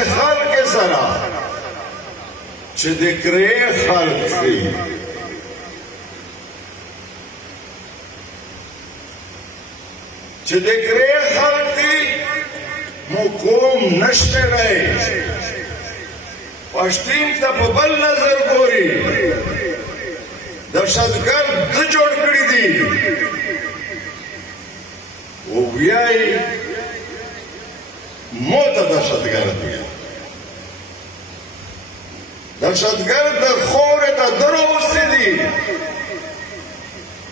داسې خلک سره چې د کرې خلک دي چې د کرې خلک دي مو کوم نشته دی پښتین ته په بل نظر ګوري دهشتګرد ده جوړ کړي دي و ویایي مو ته دهشتګرد ویل دهشتګرد د خاورې ته دراوستي دي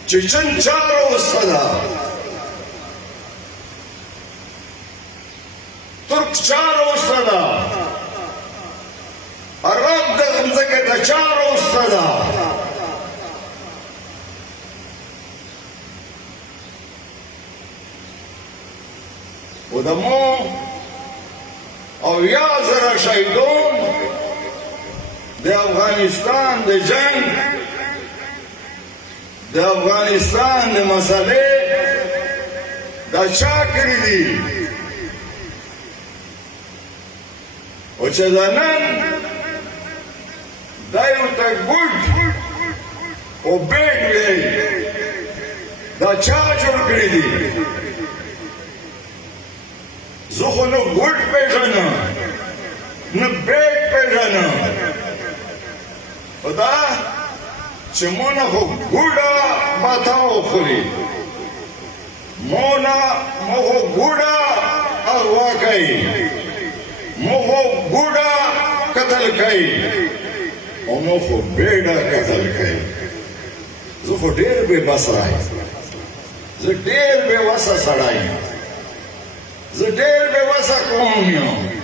چې چن چا راوسته ده ترک چا راوسته ده عرب د ځمکې ته چا راوسته ده و د مو اویا زره شهیدون د افغانستان د جنگ د افغانستان د مسئلې دا چا کړي دي او چې دا نن دا یو ته ګوډ او بیټ وی دا چا جوړ کړي دي زه خو نه ګوډ پېژنم نه بیټ پېژنم خو دا چې مونه خو ګوډه باتا وخوري مونه مو خو ګوډه اغوا کوي مو خو ګوډه قتل کوي او مو خو بیډه قتل کوي زه خو ډېر بې بصره یم زه ډېر بې وسه سړی یم زه ډېر بې وسه قوم یم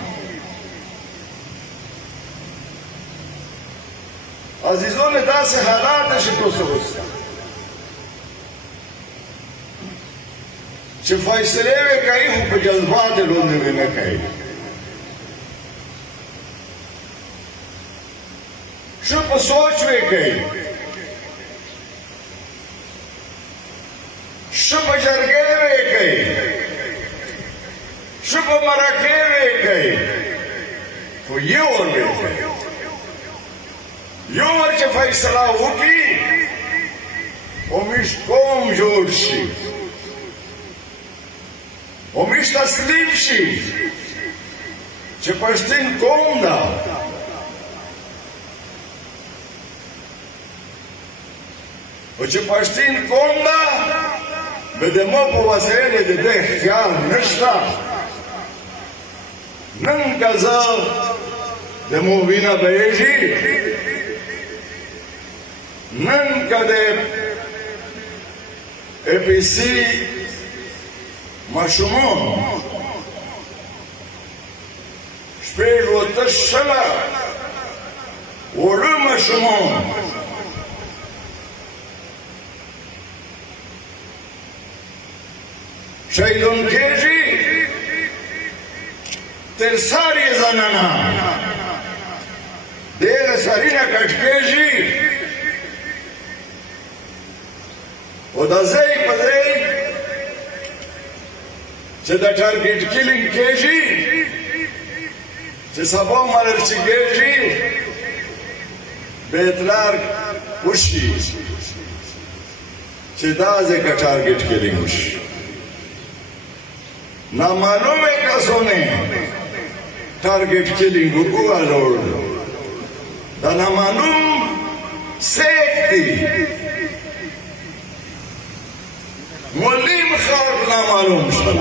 عزیزان داسې حالات شي کوڅه وسته چې فیصلې وې کوي خو په جذباتو باندې وې نه کوي ښه په سوچ وې کوي ښه په جرګې وې کوي ښه په مرکې وې کوي خو یو ور وې کوي یو ور چې فیصله وکړي ومیش قوم جوړ شي ومیش تسلیم شي چې پښتون قوم ده او چې پښتون قوم ده به د مو په وسیله د ده اختیار نشته نن که زه د مو وینه بهیږي نن که د APC ماشومان شپږ اوته شله وړه ماشومان شهیدون کېږي تر سر یې زنانه د هغه سرونه کټ کېږي او د ځای په ځای چې د ټارګېټ کیلینګ کېږي چې سبا مرچې کېږي به اطلاع وشي چې دا ځکه ټارګېټ کیلینګ وشي نامعلومه کسونه ټارګېټ کیلینګ وکړل دا نامعلوم سیک دی مولیم خلق نامعلوم شد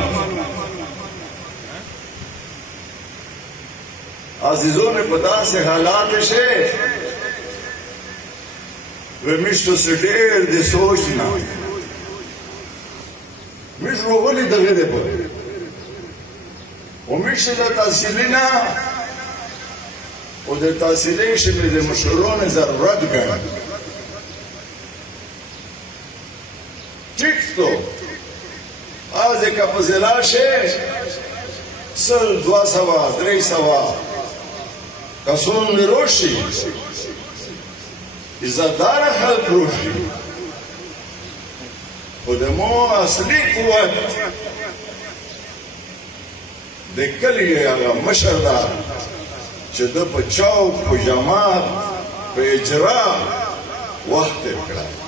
عزیزون په داسې حالات شي و میشتو سه ډېر د سوچ نه میش وغولي دغه دی پورې ومیشه د تحصیلي نه او د تحصیلي شي مې د مشورونو ضرورت ګڼي ټیک تو آزه که په ضلع شي 100 200 300 کسون روشي عزتدار خلق روشي خو د مو اصلي قوت د کلي هغه مشر ده چې د په چوک په جماعت په اجرا وخت تېر کړی